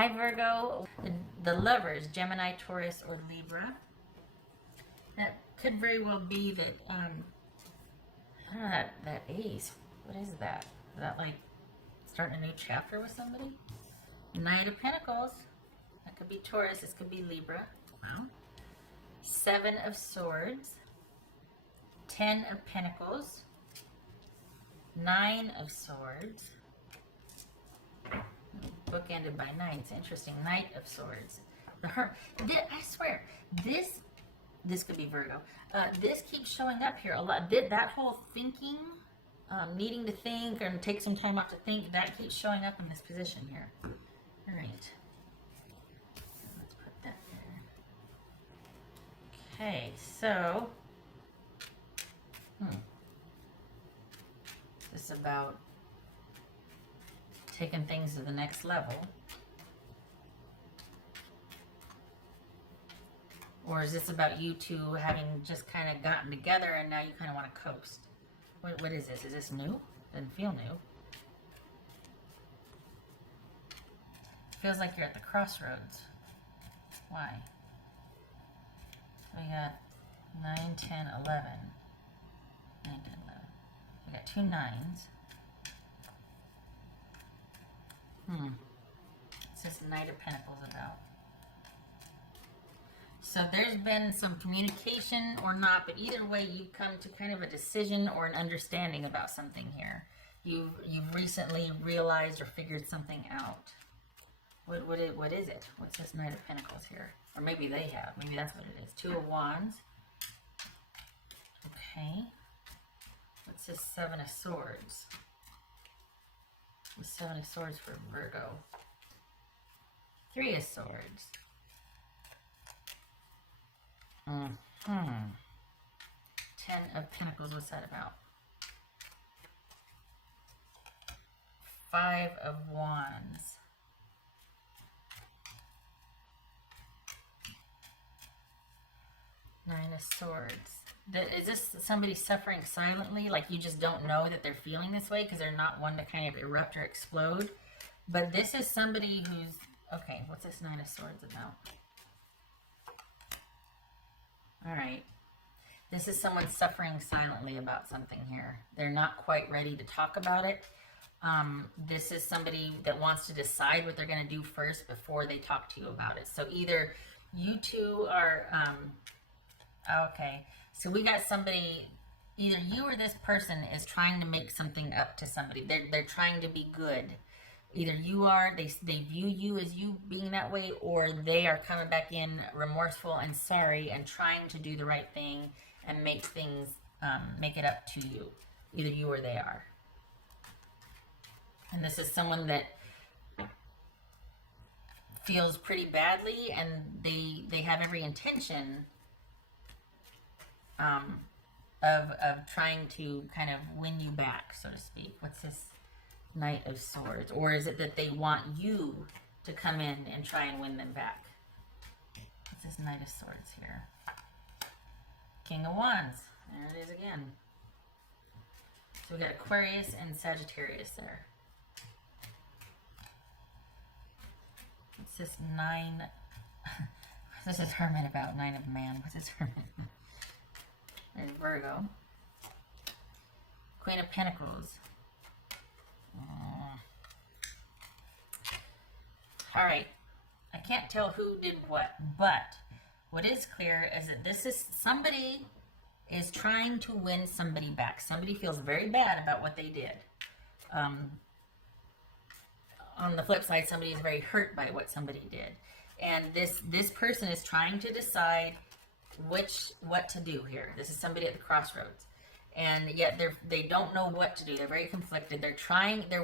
Hi Virgo, the lovers, Gemini, Taurus, or Libra. That could very well be that, I don't know, that ace. What is that? Is that like starting a new chapter with somebody? Knight of Pentacles. That could be Taurus, this could be Libra. Wow. Seven of Swords. 10 of Pentacles. 9 of Swords. Bookended by 9. It's interesting. Knight of Swords. The Hermit. I swear, this could be Virgo. This keeps showing up here a lot. That whole thinking, needing to think and take some time off to think, that keeps showing up in this position here. All right. Let's put that there. Okay, so this is about taking things to the next level. Or is this about you two having just kind of gotten together and now you kind of want to coast? What is this? Is this new? Doesn't feel new. Feels like you're at the crossroads. Why? So we got 9, 10, 11. 9, 10, 11. We got 2 9s. What's this Knight of Pentacles about? So there's been some communication or not, but either way you've come to kind of a decision or an understanding about something here. You've recently realized or figured something out. What is it? What's this Knight of Pentacles here? Or maybe they have. Maybe that's what it is. 2 of Wands. Okay. What's this 7 of Swords? The 7 of Swords for Virgo. 3 of Swords. 10 of Pentacles. What's that about? 5 of Wands. 9 of Swords. Is this somebody suffering silently? Like you just don't know that they're feeling this way because they're not one to kind of erupt or explode? But this is somebody who's... Okay, what's this 9 of Swords about? Alright. This is someone suffering silently about something here. They're not quite ready to talk about it. This is somebody that wants to decide what they're going to do first before they talk to you about it. So either you two are... okay. So we got somebody, either you or this person is trying to make something up to somebody. They're trying to be good. Either you are, they view you as you being that way, or they are coming back in remorseful and sorry and trying to do the right thing and make things, make it up to you. Either you or they are. And this is someone that feels pretty badly and they have every intention of trying to kind of win you back, so to speak. What's this Knight of Swords? Or is it that they want you to come in and try and win them back? What's this Knight of Swords here? King of Wands. There it is again. So we got Aquarius and Sagittarius there. What's this 9? What's this Hermit about? 9 of Man. What's this Hermit? There's Virgo. Queen of Pentacles. Alright. I can't tell who did what, but what is clear is that this is somebody is trying to win somebody back. Somebody feels very bad about what they did. On the flip side, somebody is very hurt by what somebody did. And this person is trying to decide what to do here. This is somebody at the crossroads, and yet they don't know what to do. They're very conflicted. They're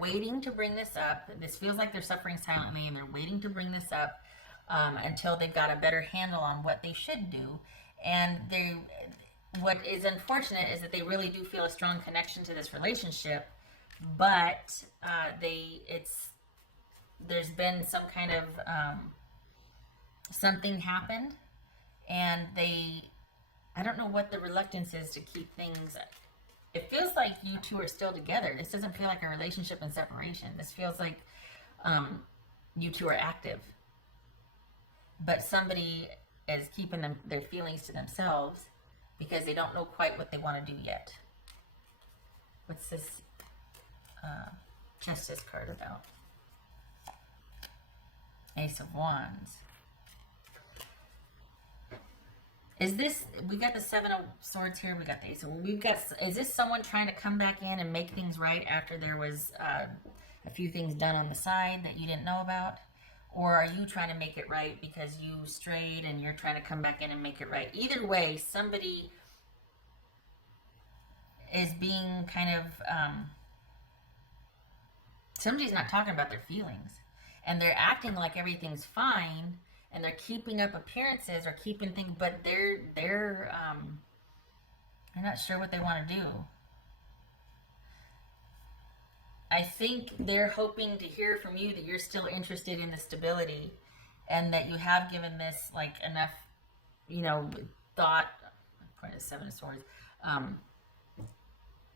waiting to bring this up. This feels like they're suffering silently, and they're waiting to bring this up until they've got a better handle on what they should do. And what is unfortunate is that they really do feel a strong connection to this relationship, but there's been some kind of something happened. And I don't know what the reluctance is to keep things. It feels like you two are still together. This doesn't feel like a relationship and separation. This feels like you two are active, but somebody is keeping their feelings to themselves because they don't know quite what they want to do yet. What's this Justice card about? Ace of Wands. Is this, we got the Seven of Swords here, we got the Ace of, is this someone trying to come back in and make things right after there was a few things done on the side that you didn't know about? Or are you trying to make it right because you strayed and you're trying to come back in and make it right? Either way, somebody is being kind of, somebody's not talking about their feelings. And they're acting like everything's fine, and they're keeping up appearances or keeping things, but they're not sure what they want to do. I think they're hoping to hear from you that you're still interested in the stability, and that you have given this like enough, you know, thought. Point of Seven of Swords,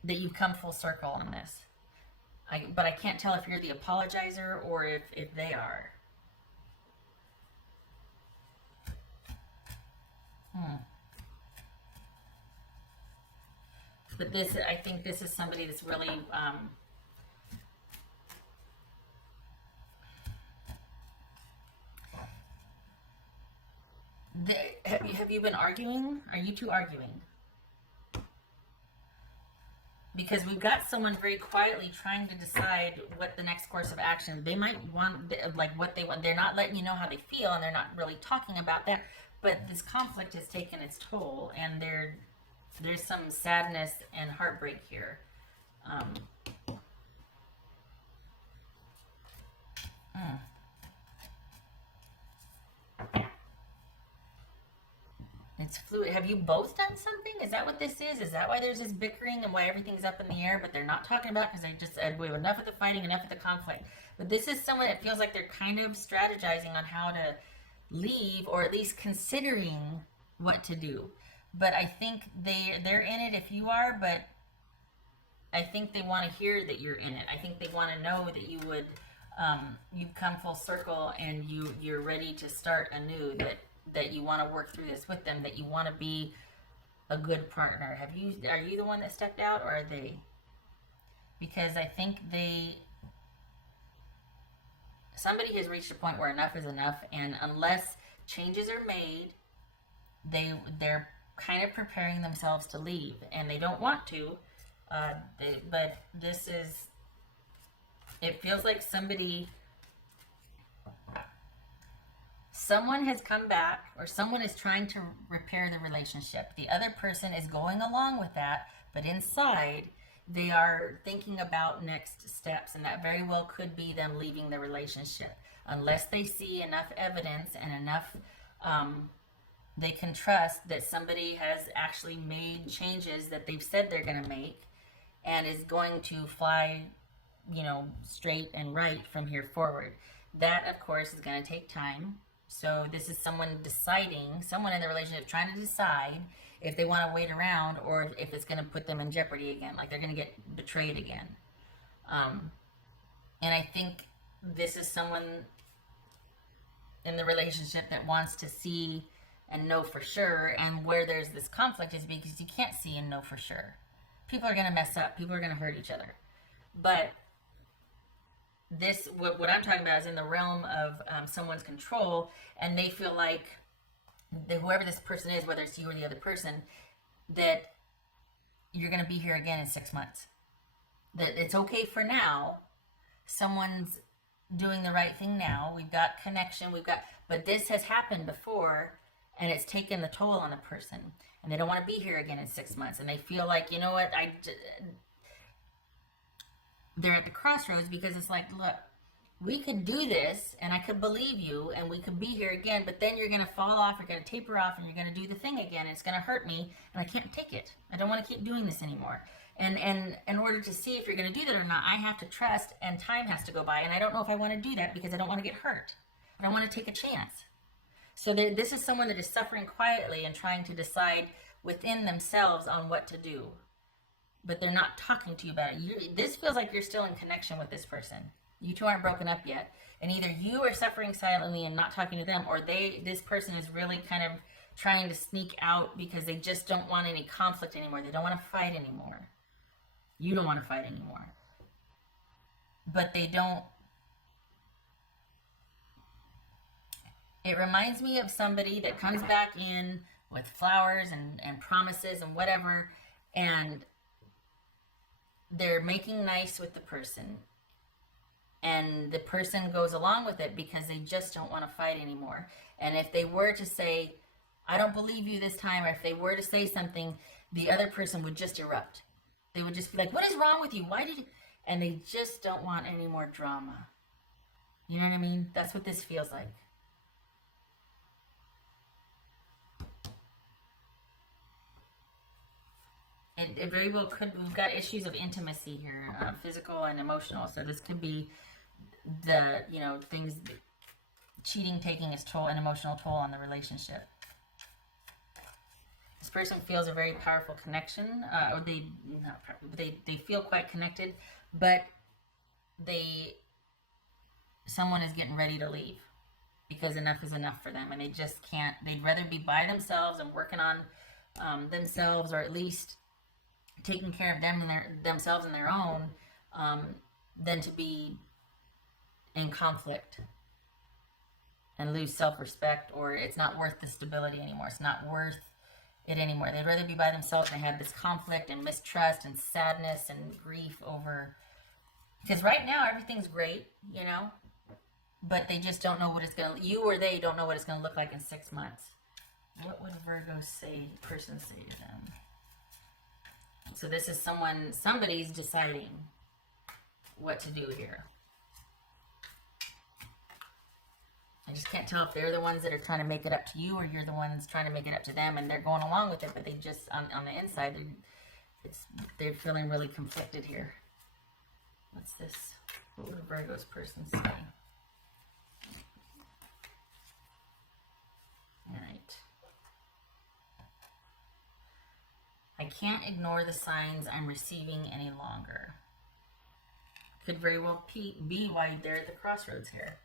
that you've come full circle on this. But I can't tell if you're the apologizer or if they are. But this, I think this is somebody that's really, have you been arguing? Are you two arguing? Because we've got someone very quietly trying to decide what the next course of action. They might want, like what they want. They're not letting you know how they feel, and they're not really talking about that. But this conflict has taken its toll, and there's some sadness and heartbreak here. It's fluid. Have you both done something? Is that what this is? Is that why there's this bickering and why everything's up in the air, but they're not talking about it because they just said, we have enough of the fighting, enough of the conflict. But this is someone that feels like they're kind of strategizing on how to leave, or at least considering what to do. But I think they're in it if you are, but I think they want to hear that you're in it. I think they want to know that you would, you've come full circle and you're ready to start anew, that you want to work through this with them, that you want to be a good partner. Are you the one that stepped out, or are they? Because I think somebody has reached a point where enough is enough, and unless changes are made, they're kind of preparing themselves to leave, and they don't want to, but this is, it feels like someone has come back, or someone is trying to repair the relationship. The other person is going along with that, but inside they are thinking about next steps, and that very well could be them leaving the relationship unless they see enough evidence and enough they can trust that somebody has actually made changes that they've said they're going to make and is going to fly, you know, straight and right from here forward. That, of course, is going to take time. So this is someone in the relationship trying to decide if they want to wait around or if it's going to put them in jeopardy again, like they're going to get betrayed again. And I think this is someone in the relationship that wants to see and know for sure, and where there's this conflict is because you can't see and know for sure. People are going to mess up. People are going to hurt each other. But this, what I'm talking about is in the realm of someone's control, and they feel like whoever this person is, whether it's you or the other person, that you're going to be here again in 6 months. That it's okay for now. Someone's doing the right thing now. We've got connection. But this has happened before, and it's taken the toll on the person, and they don't want to be here again in 6 months, and they feel like, you know what, they're at the crossroads because it's like, look, we could do this, and I could believe you, and we could be here again, but then you're going to fall off, you're going to taper off, and you're going to do the thing again, and it's going to hurt me, and I can't take it. I don't want to keep doing this anymore. And in order to see if you're going to do that or not, I have to trust, and time has to go by, and I don't know if I want to do that because I don't want to get hurt. I don't want to take a chance. So this is someone that is suffering quietly and trying to decide within themselves on what to do. But they're not talking to you about it. This feels like you're still in connection with this person. You two aren't broken up yet. And either you are suffering silently and not talking to them, or this person is really kind of trying to sneak out because they just don't want any conflict anymore. They don't want to fight anymore. You don't want to fight anymore. But they don't. It reminds me of somebody that comes back in with flowers and promises and whatever, and they're making nice with the person. And the person goes along with it because they just don't want to fight anymore. And if they were to say, I don't believe you this time, or if they were to say something, the other person would just erupt. They would just be like, what is wrong with you? Why did you? And they just don't want any more drama. You know what I mean? That's what this feels like. It very well could. We've got issues of intimacy here, physical and emotional. So this could be the, things, cheating taking its toll, an emotional toll on the relationship. This person feels a very powerful connection. Or they feel quite connected, but someone is getting ready to leave because enough is enough for them, and they just can't. They'd rather be by themselves and working on themselves, or at least taking care of themselves and their own, than to be in conflict and lose self-respect, or it's not worth the stability anymore. It's not worth it anymore. They'd rather be by themselves and have this conflict and mistrust and sadness and grief over, because right now everything's great, but they just don't know what it's going to, they don't know what it's going to look like in 6 months. What would Virgo person say to them? So this is somebody's deciding what to do here. I just can't tell if they're the ones that are trying to make it up to you, or you're the ones trying to make it up to them, and they're going along with it, but they just, on the inside, they're feeling really conflicted here. What's this? What would Virgo's person say? All right. I can't ignore the signs I'm receiving any longer. Could very well be why they're at the crossroads here.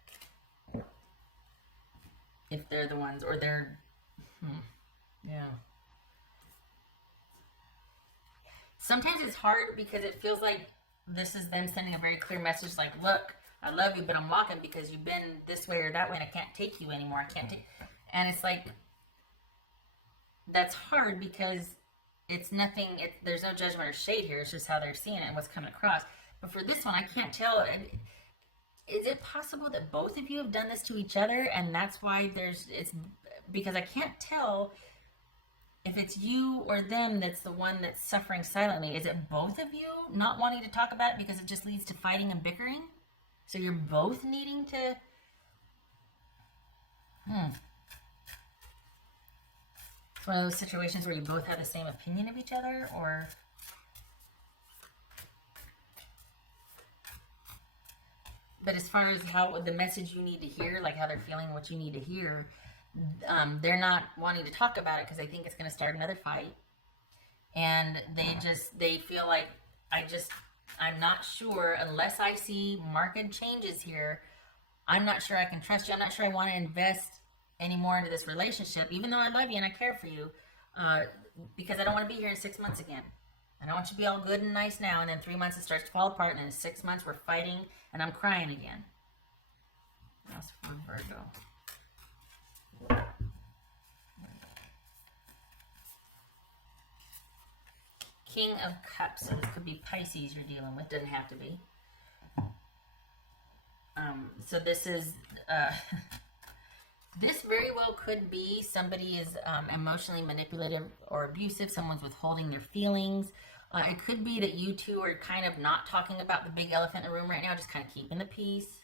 If they're the ones, or they're, yeah. Sometimes it's hard because it feels like this is them sending a very clear message, like, look, I love you, but I'm walking because you've been this way or that way, and I can't take you anymore. And it's like, that's hard because it's nothing, there's no judgment or shade here. It's just how they're seeing it and what's coming across. But for this one, I can't tell. Is it possible that both of you have done this to each other, and that's why it's because I can't tell if it's you or them that's the one that's suffering silently. Is it both of you not wanting to talk about it because it just leads to fighting and bickering? So you're both needing to... It's one of those situations where you both have the same opinion of each other, or... But as far as how the message you need to hear, like how they're feeling, what you need to hear, they're not wanting to talk about it because they think it's going to start another fight. And they feel like, I'm not sure, unless I see marked changes here, I'm not sure I can trust you. I'm not sure I want to invest any more into this relationship, even though I love you and I care for you, because I don't want to be here in 6 months again. I don't want you to be all good and nice now, and then 3 months it starts to fall apart, and in 6 months we're fighting, and I'm crying again. That's for Virgo. King of Cups. So this could be Pisces you're dealing with. Doesn't have to be. So this is... this very well could be somebody is emotionally manipulative or abusive. Someone's withholding their feelings. It could be that you two are kind of not talking about the big elephant in the room right now, just kind of keeping the peace.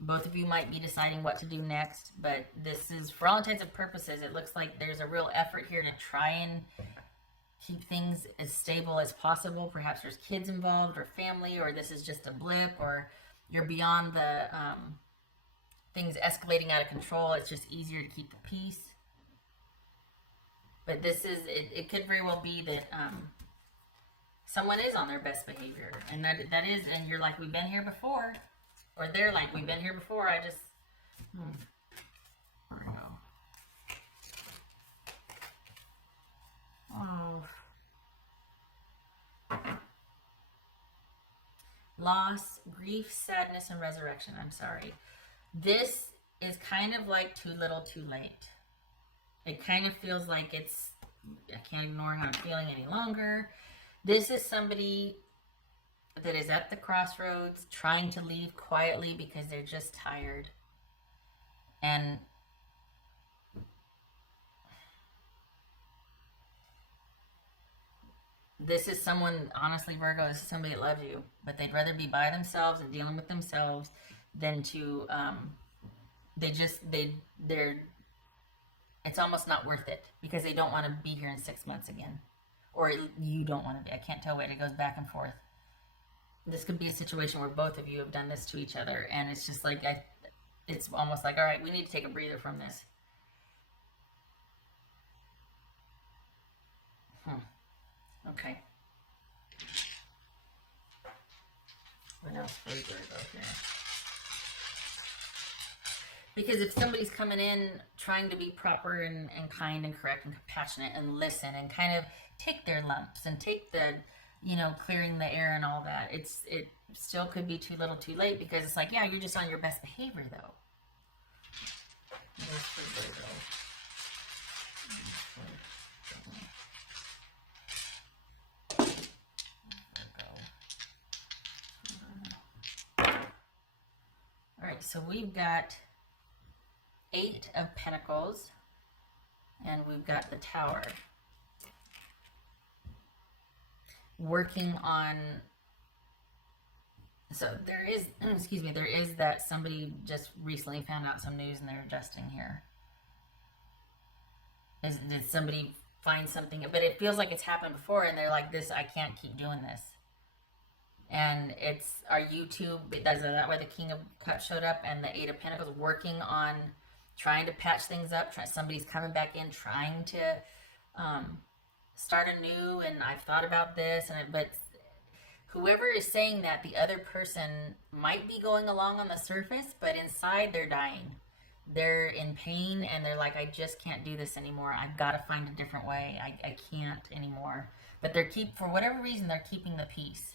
Both of you might be deciding what to do next, but this is, for all intents and purposes, it looks like there's a real effort here to try and keep things as stable as possible. Perhaps there's kids involved or family, or this is just a blip, or you're beyond the things escalating out of control. It's just easier to keep the peace. But this is, it could very well be that Someone is on their best behavior, and that is, and you're like, we've been here before, or they're like, we've been here before. I just, Virgo. Oh. Loss, grief, sadness, and resurrection. I'm sorry. This is kind of like too little, too late. It kind of feels like it's, I can't ignore how I'm feeling any longer. This is somebody that is at the crossroads trying to leave quietly because they're just tired. And this is someone, honestly, Virgo, this is somebody that loves you, but they'd rather be by themselves and dealing with themselves than to, they're, it's almost not worth it because they don't want to be here in 6 months again. Or you don't want to be. I can't tell what, it goes back and forth. This could be a situation where both of you have done this to each other, and it's just like, it's almost like, all right, we need to take a breather from this. Okay. What else for Virgo here? Because if somebody's coming in trying to be proper and kind and correct and compassionate and listen and kind of take their lumps and take the, clearing the air and all that, it still could be too little too late because it's like, yeah, you're just on your best behavior though. What else for Virgo? Alright, so we've got 8 of Pentacles, and we've got the Tower. Working on, so there is, there is that somebody just recently found out some news and they're adjusting here. Did somebody find something, but it feels like it's happened before and they're like, I can't keep doing this. And it's our YouTube, that's that way the King of Cups showed up, and the 8 of Pentacles working on trying to patch things up. Somebody's coming back in, trying to start anew, and I've thought about this, but whoever is saying that, the other person might be going along on the surface, but inside they're dying. They're in pain, and they're like, I just can't do this anymore. I've got to find a different way. I can't anymore. But for whatever reason, they're keeping the peace.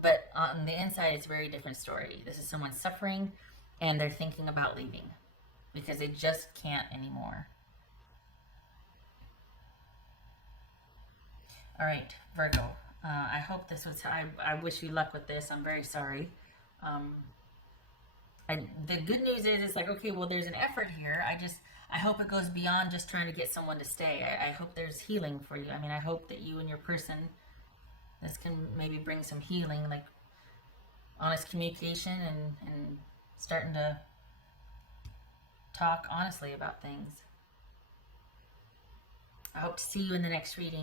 But on the inside, it's a very different story. This is someone suffering, and they're thinking about leaving because they just can't anymore. All right, Virgo. I hope this was, I wish you luck with this. I'm very sorry. The good news is, it's like, okay, well, there's an effort here. I hope it goes beyond just trying to get someone to stay. I hope there's healing for you. I mean, I hope that you and your person, this can maybe bring some healing, like honest communication and starting to talk honestly about things. I hope to see you in the next reading.